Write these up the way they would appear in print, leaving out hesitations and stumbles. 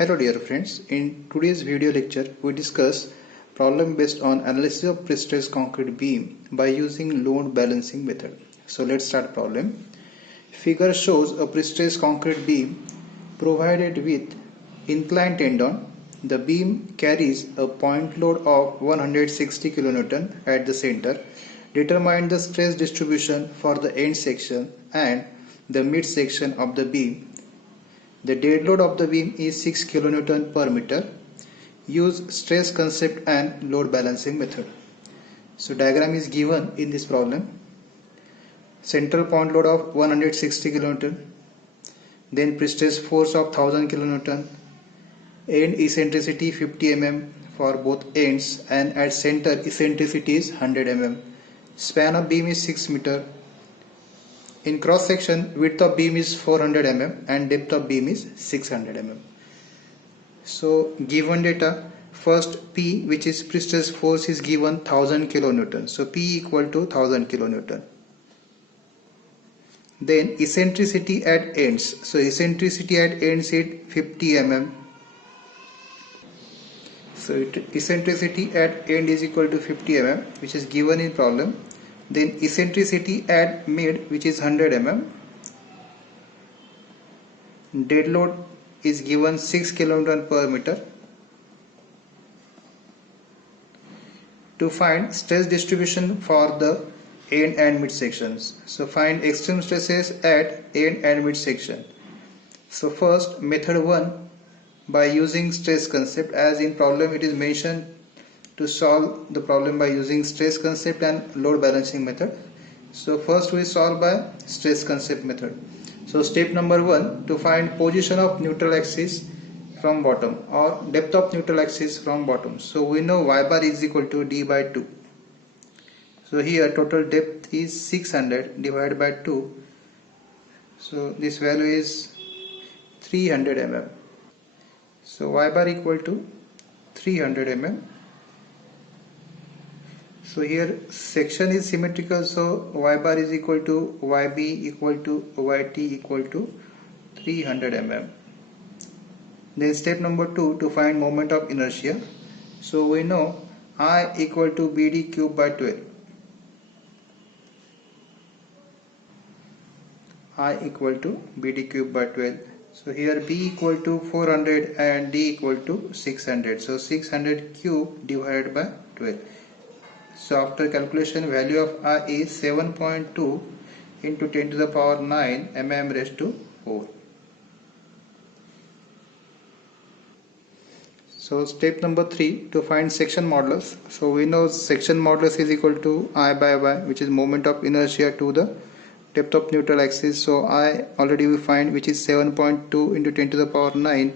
Hello dear friends, in today's video lecture we discuss problem based on analysis of pre-stressed concrete beam by using load balancing method. So let's start problem. Figure shows a pre-stressed concrete beam provided with inclined tendon. The beam carries a point load of 160 kN at the center. Determine the stress distribution for the end section and the mid section of the beam. The dead load of the beam is 6 kN per meter. Use stress concept and load balancing method. So diagram is given in this problem. Central point load of 160 kN, then pre-stress force of 1000 kN, end eccentricity 50 mm for both ends, and at center eccentricity is 100 mm. Span of beam is 6 meter. In cross section, width of beam is 400 mm and depth of beam is 600 mm. So given data, first P, which is pre-stress force, is given 1000 kN. So P equal to 1000 kN. Then eccentricity at ends. So eccentricity at ends is 50 mm. So eccentricity at end is equal to 50 mm, which is given in problem. Then eccentricity at mid, which is 100 mm. Dead load is given 6 kN per meter. To find stress distribution for the end and mid sections. So find extreme stresses at end and mid section. So first, method 1, by using stress concept. As in problem it is mentioned to solve the problem by using stress concept and load balancing method. So first we solve by stress concept method. So step number 1, to find position of neutral axis from bottom or depth of neutral axis from bottom. So we know y bar is equal to d by 2. So here total depth is 600 divided by 2. So this value is 300 mm. So y bar equal to 300 mm. So here section is symmetrical, so y bar is equal to yb equal to yt equal to 300 mm. Then step number 2, to find moment of inertia. So we know I equal to bd cube by 12. I equal to bd cube by 12. So here b equal to 400 and d equal to 600. So 600 cube divided by 12. So after calculation, value of I is 7.2 into 10 to the power 9 mm raised to 4. So step number 3, to find section modulus. So we know section modulus is equal to I by y, which is moment of inertia to the depth of neutral axis. So I already we find, which is 7.2 into 10 to the power 9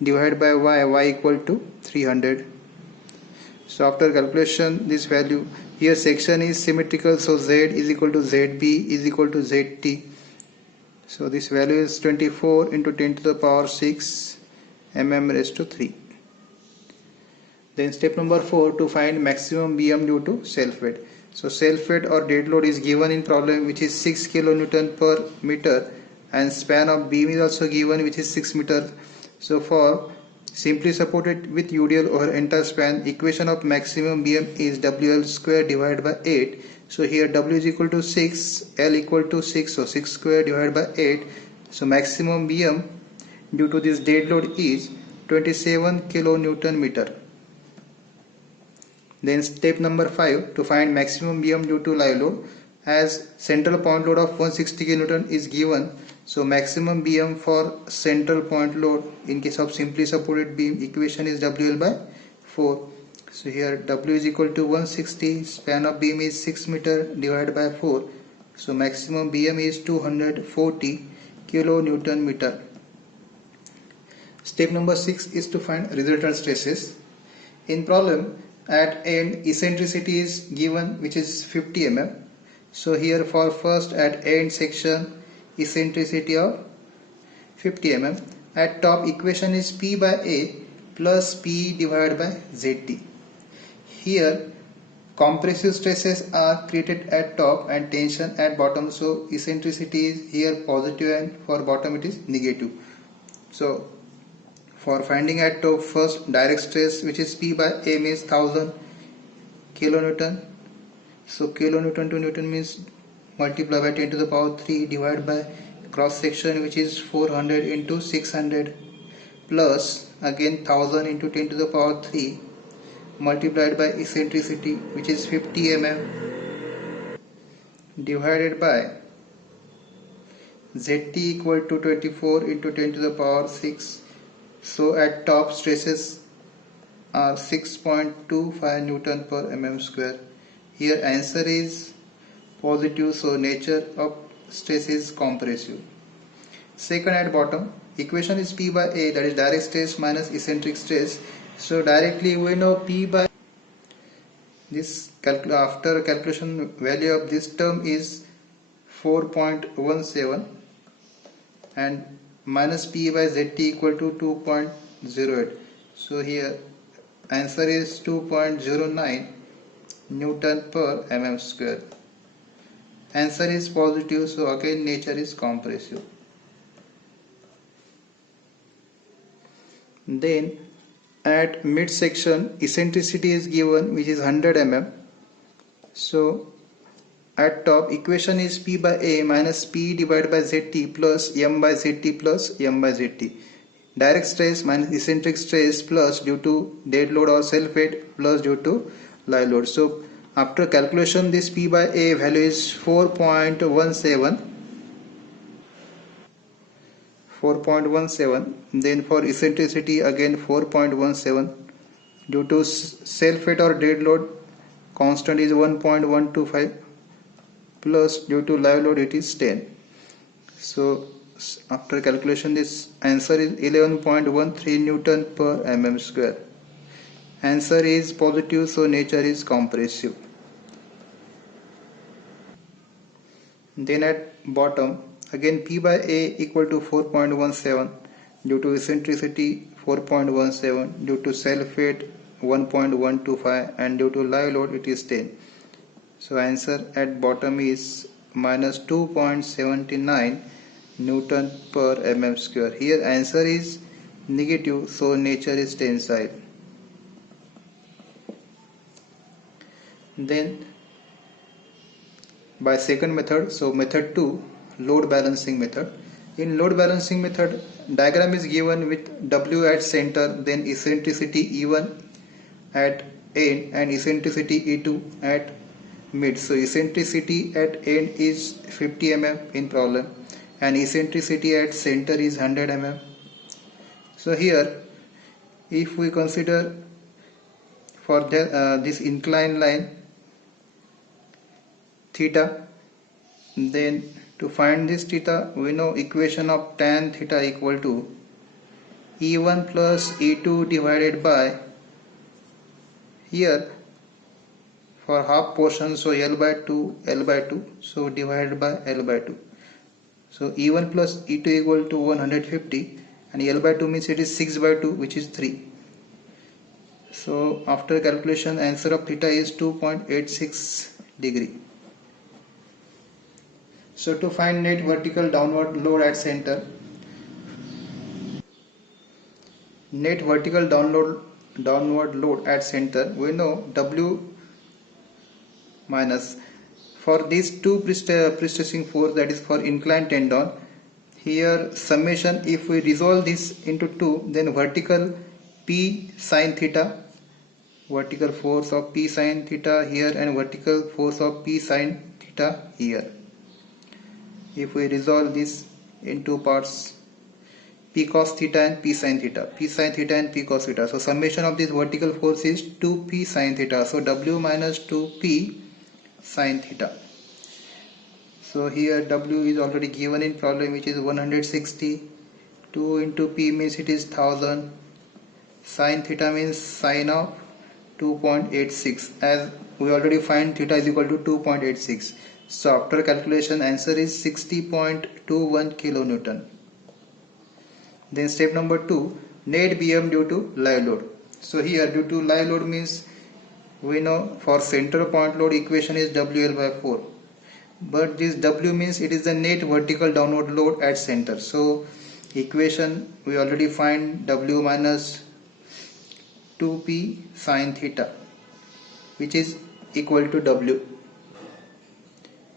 divided by y equal to 300. So after calculation, this value, here section is symmetrical, so z is equal to zb is equal to zt. So this value is 24 into 10 to the power 6 mm raised to 3. Then step number 4, to find maximum BM due to self weight. So self weight or dead load is given in problem, which is 6 kN per meter, and span of beam is also given, which is 6 meter. So for simply supported with UDL over entire span, equation of maximum BM is WL square divided by 8. So here W is equal to 6, L equal to 6, so 6 square divided by 8. So maximum BM due to this dead load is 27 kN meter. Then step number 5, to find maximum BM due to live load. As central point load of 160 kN is given, so maximum BM for central point load in case of simply supported beam, equation is WL by 4. So here W is equal to 160, span of beam is 6 meter divided by 4. So maximum BM is 240 kN meter. Step number 6 is to find resultant stresses. In problem, at end eccentricity is given, which is 50 mm. So here for first at end section, eccentricity of 50 mm. At top, equation is P by A plus P divided by ZT. Here compressive stresses are created at top and tension at bottom. So eccentricity is here positive and for bottom it is negative. So For finding at top, first direct stress, which is P by A, means 1000 kilonewton. So kilonewton to newton means multiply by 10 to the power 3 divided by cross section, which is 400 into 600, plus again 1000 into 10 to the power 3 multiplied by eccentricity, which is 50 mm, divided by Zt equal to 24 into 10 to the power 6. So at top, stresses are 6.25 Newton per mm square. Here answer is positive, so nature of stress is compressive. Second, at bottom, equation is P by A, that is direct stress minus eccentric stress. So directly we know P by this, after calculation, value of this term is 4.17 and minus P by Zt equal to 2.08. So here answer is 2.09 Newton per mm square. Answer is positive, so again nature is compressive. Then at midsection, eccentricity is given, which is 100 mm. So at top, equation is P by A minus P divided by Zt plus M by Zt plus M by Zt. Direct stress minus eccentric stress plus due to dead load or self weight plus due to live load. So after calculation, this P by A value is 4.17. Then for eccentricity again 4.17. Due to self weight or dead load, constant is 1.125, plus due to live load it is 10. So after calculation, this answer is 11.13 Newton per mm square. Answer is positive, so nature is compressive. Then at bottom, again P by A equal to 4.17, due to eccentricity 4.17, due to self weight 1.125, and due to live load it is 10. So answer at bottom is minus 2.79 Newton per mm square. Here answer is negative, so nature is tensile. Then by second method, so method 2, load balancing method. In load balancing method, diagram is given with W at center, then eccentricity E1 at end and eccentricity E2 at mid. So eccentricity at end is 50 mm in problem and eccentricity at center is 100 mm. So here if we consider for this inclined line theta, then to find this theta we know equation of tan theta equal to E1 plus E2 divided by, here for half portion, so L by 2, so divided by L by 2. So E1 plus E2 equal to 150 and L by 2 means it is 6 by 2, which is 3. So after calculation, answer of theta is 2.86 degree. So to find net vertical downward load at center, net vertical downward load at center, we know W minus, for these two pre-stressing force, that is for inclined tendon, here summation, if we resolve this into 2, then vertical P sin theta, vertical force of P sin theta here and vertical force of P sin theta here. If we resolve this in two parts, P cos theta and P sin theta, P sin theta and P cos theta. So summation of this vertical force is 2P sin theta. So W minus 2P sin theta. So here W is already given in problem, which is 160. 2 into P means it is 1000. Sin theta means sin of 2.86, as we already find theta is equal to 2.86. So after calculation, answer is 60.21 kilonewton. Then step number 2, net BM due to live load. So here due to live load means we know for center point load equation is WL by 4. But this W means it is the net vertical downward load at center. So equation we already find W minus 2p sine theta, which is equal to W.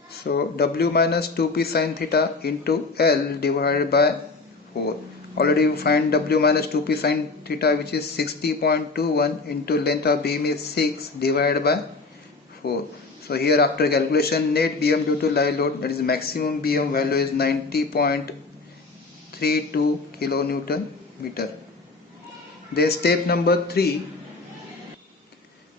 So W minus 2p sine theta into L divided by 4. Already we find W minus 2p sine theta, which is 60.21 into length of beam is 6 divided by 4. So here after calculation, net BM due to live load, that is maximum BM value is 90.32 kilonewton meter. Then step number 3.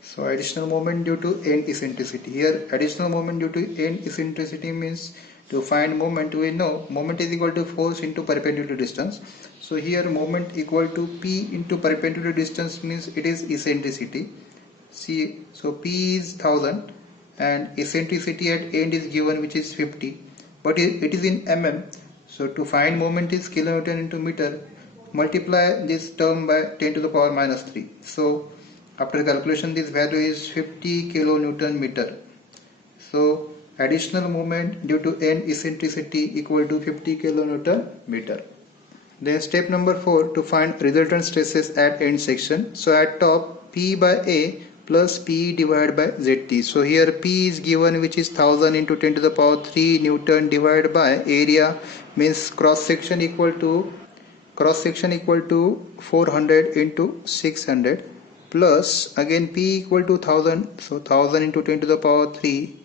So additional moment due to end eccentricity. Here additional moment due to end eccentricity means to find moment, we know moment is equal to force into perpendicular distance. So here moment equal to P into perpendicular distance means it is eccentricity. See, so P is 1000 and eccentricity at end is given, which is 50, but it is in mm. So to find moment is kilonewton into meter, multiply this term by 10 to the power minus 3. So after calculation this value is 50 kilonewton meter. So additional moment due to end eccentricity equal to 50 kilonewton meter. Then step number 4, to find resultant stresses at end section. So at top, P by A plus P divided by ZT. So here P is given, which is 1000 into 10 to the power 3 Newton divided by area, means cross section equal to 400 into 600 plus again P equal to 1000. So 1000 into 10 to the power 3.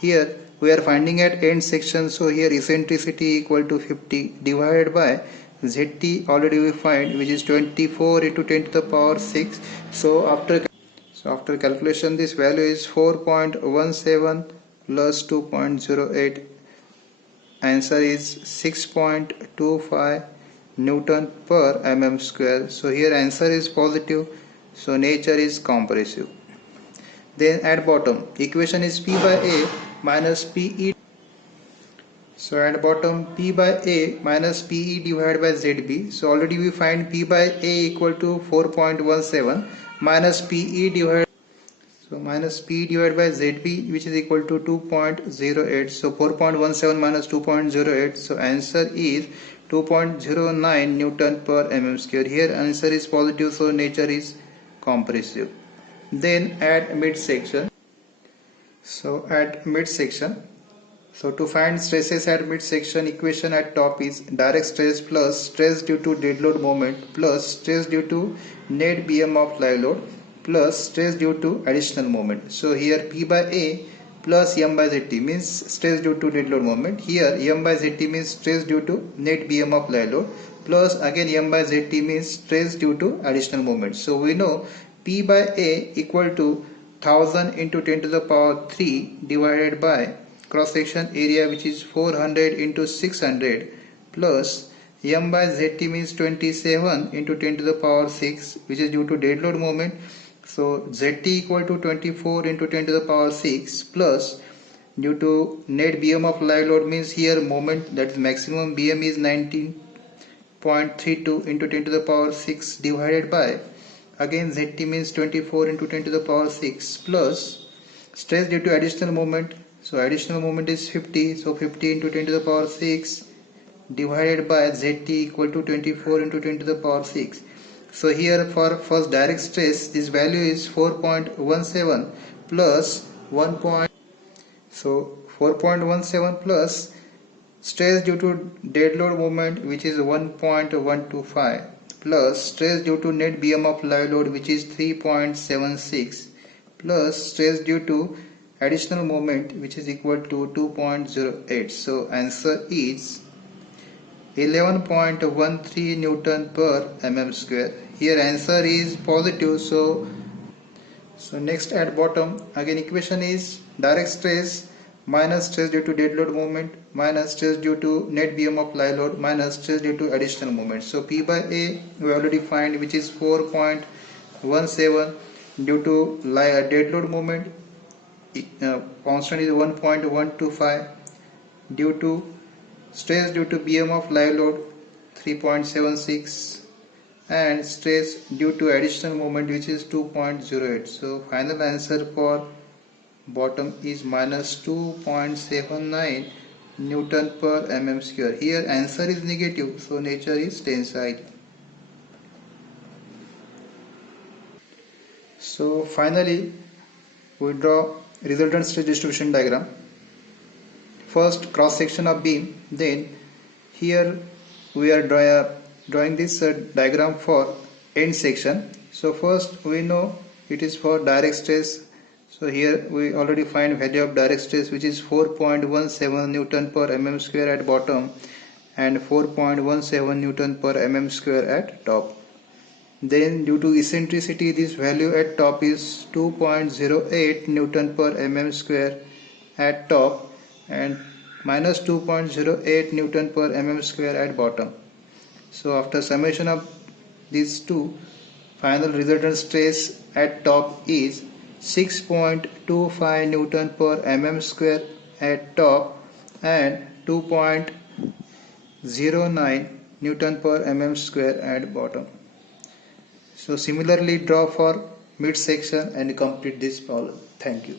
Here we are finding at end section. So here eccentricity equal to 50 divided by ZT already we find, which is 24 into 10 to the power 6. So after calculation this value is 4.17 plus 2.08. Answer is 6.25 Newton per mm square. So here answer is positive. So nature is compressive. Then at bottom equation is P by A minus PE. So at bottom P by A minus PE divided by ZB. So already we find P by A equal to 4.17 minus PE divided by ZB, which is equal to 2.08. So 4.17 minus 2.08. So answer is 2.09 Newton per mm square. Here answer is positive, so nature is compressive. Then at midsection. So at midsection, so to find stresses at midsection, equation at top is direct stress plus stress due to dead load moment plus stress due to net BM of live load plus stress due to additional moment. So here P by A plus M by ZT means stress due to dead load moment. Here M by ZT means stress due to net BM of live load plus again M by ZT means stress due to additional moment. So we know P by A equal to 1000 into 10 to the power 3 divided by cross section area, which is 400 into 600 plus M by ZT means 27 into 10 to the power 6, which is due to dead load moment. So ZT equal to 24 into 10 to the power 6 plus due to net BM of live load means here moment, that is maximum BM is 19.32 into 10 to the power 6 divided by again ZT means 24 into 10 to the power 6 plus stress due to additional moment. So additional moment is 50. So 50 into 10 to the power 6 divided by ZT equal to 24 into 10 to the power 6. So here for first direct stress, this value is 4.17 plus 1. So 4.17 plus stress due to dead load moment, which is 1.125 plus stress due to net BM of live load, which is 3.76 plus stress due to additional moment, which is equal to 2.08. So answer is 11.13 Newton per mm square. Here answer is positive. So next at bottom again equation is direct stress minus stress due to dead load moment minus stress due to net BM of live load minus stress due to additional moment. So P by A we already find, which is 4.17 due to dead load moment. Constant is 1.125 due to stress due to BM of live load 3.76 and stress due to additional moment, which is 2.08. So final answer for bottom is minus 2.79 Newton per mm square. Here answer is negative, so nature is tensile. So finally we draw resultant stress distribution diagram. First cross section of beam, then here we are drawing this diagram for end section. So first we know it is for direct stress. So here we already find value of direct stress, which is 4.17 Newton per mm square at bottom and 4.17 Newton per mm square at top. Then due to eccentricity, this value at top is 2.08 Newton per mm square at top and minus 2.08 Newton per mm square at bottom. So after summation of these two, final resultant stress at top is 6.25 Newton per mm square at top and 2.09 Newton per mm square at bottom. So similarly draw for mid section and complete this problem. Thank you.